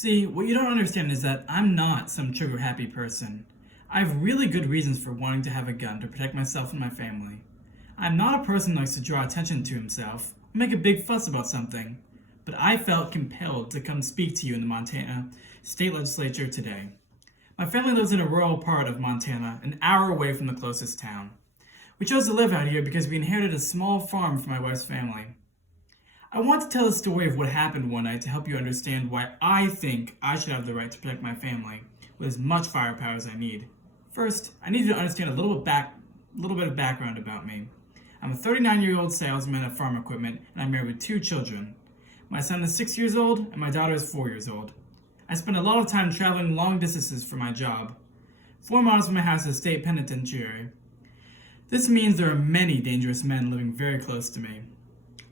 See, what you don't understand is that I'm not some trigger-happy person. I have really good reasons for wanting to have a gun to protect myself and my family. I'm not a person who likes to draw attention to himself or make a big fuss about something, but I felt compelled to come speak to you in the Montana State Legislature today. My family lives in a rural part of Montana, an hour away from the closest town. We chose to live out here because we inherited a small farm from my wife's family. I want to tell the story of what happened one night to help you understand why I think I should have the right to protect my family with as much firepower as I need. First, I need you to understand a little bit of background about me. I'm a 39-year-old salesman of farm equipment, and I'm married with 2 children. My son is 6 years old, and my daughter is 4 years old. I spend a lot of time traveling long distances for my job. 4 miles from my house is a state penitentiary. This means there are many dangerous men living very close to me.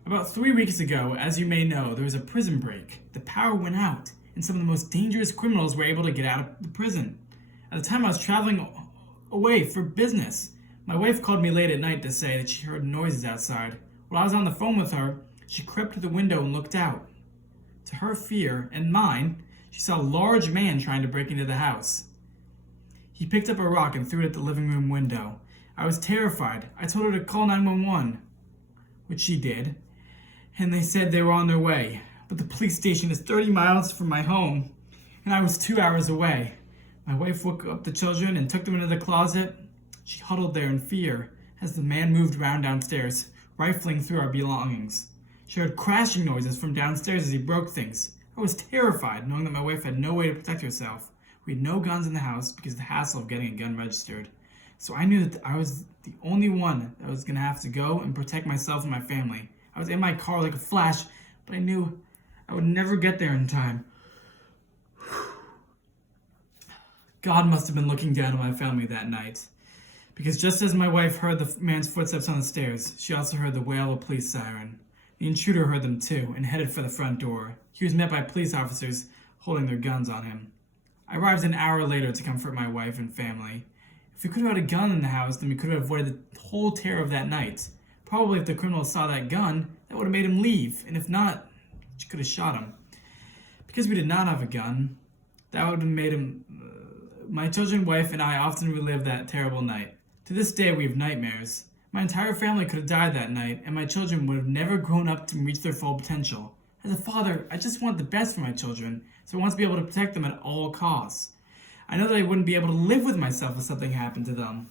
About 3 weeks ago, as you may know, there was a prison break. The power went out, and some of the most dangerous criminals were able to get out of the prison. At the time, I was traveling away for business. My wife called me late at night to say that she heard noises outside. While I was on the phone with her, she crept to the window and looked out. To her fear, and mine, she saw a large man trying to break into the house. He picked up a rock and threw it at the living room window. I was terrified. I told her to call 911, which she did, and they said they were on their way. But the police station is 30 miles from my home, and I was 2 hours away. My wife woke up the children and took them into the closet. She huddled there in fear as the man moved around downstairs, rifling through our belongings. She heard crashing noises from downstairs as he broke things. I was terrified, knowing that my wife had no way to protect herself. We had no guns in the house because of the hassle of getting a gun registered. So I knew that I was the only one that was going to have to go and protect myself and my family. I was in my car like a flash, but I knew I would never get there in time. God must have been looking down on my family that night. Because just as my wife heard the man's footsteps on the stairs, she also heard the wail of a police siren. The intruder heard them too and headed for the front door. He was met by police officers holding their guns on him. I arrived an hour later to comfort my wife and family. If we could have had a gun in the house, then we could have avoided the whole terror of that night. Probably if the criminal saw that gun, that would have made him leave, and if not, she could have shot him. Because we did not have a gun, that would have made him... My children, wife, and I often relive that terrible night. To this day, we have nightmares. My entire family could have died that night, and my children would have never grown up to reach their full potential. As a father, I just want the best for my children, so I want to be able to protect them at all costs. I know that I wouldn't be able to live with myself if something happened to them.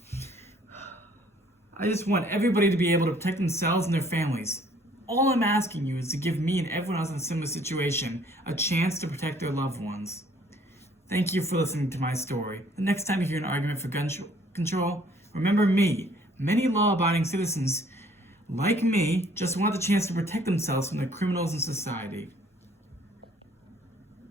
I just want everybody to be able to protect themselves and their families. All I'm asking you is to give me and everyone else in a similar situation a chance to protect their loved ones. Thank you for listening to my story. The next time you hear an argument for gun control, remember me. Many law-abiding citizens, like me, just want the chance to protect themselves from the criminals in society.